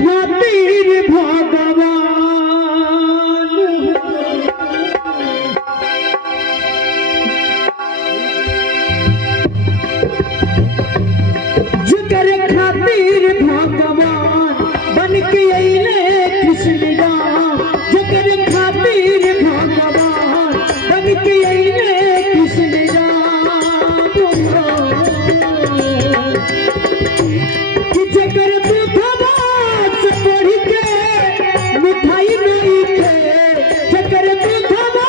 खातिर भगवान जकर खातिर भगवान बन के अइले कृष्ण राम जकर खातिर भगवान बन के अइले कृष्ण राम कि जकर दूधवा से बढ़ के मिठाई नहीं थे जकर दूधवा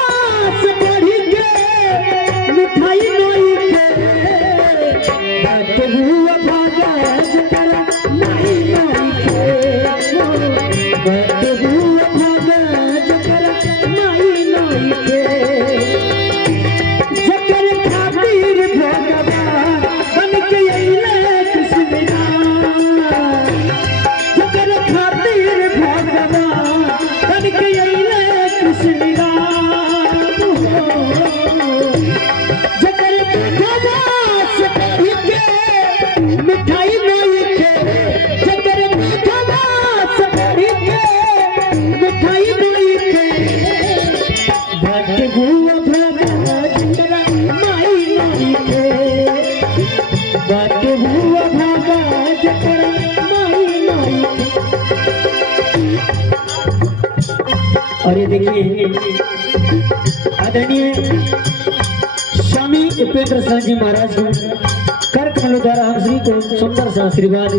से बढ़ के मिठाई नहीं थे बात हुआ भागा जकर नहीं नहीं थे बात हुआ भागा जकर नहीं नहीं थे जकर खातिर भगवान बन के अइले कृष्ण राम जकर खातिर भगवान बन के अइले कृष्ण राम जकर दूधवा से बढ़ के मिठाई नहीं थे जकर दूधवा से बढ़ के मिठाई नहीं थे भक्त हुआ भागा जकर माई नहीं थे भक्त हुआ भागा जकर माई नहीं थे। और ये देखिए आदरणीय स्वामी उपेंद्र शाह जी महाराज कर कमलों द्वारा हम सभी को सुंदर सा आशीर्वाद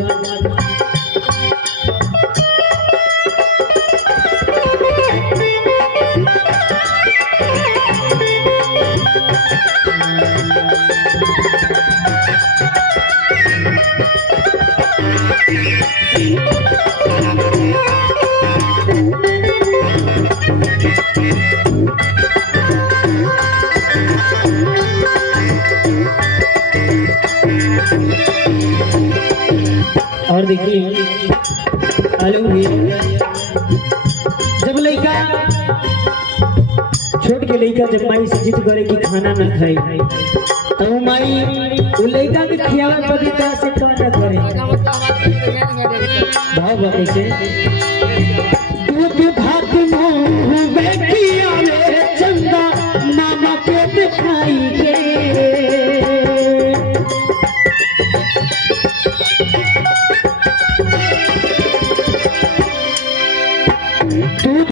और देखिए आलू भी जब लड़का छोट के लड़का जब माई से जिद करे कि खाना ना खाई तो माई वो लड़का के खियावा पदी तरह से काटा करे भाव कैसे दूध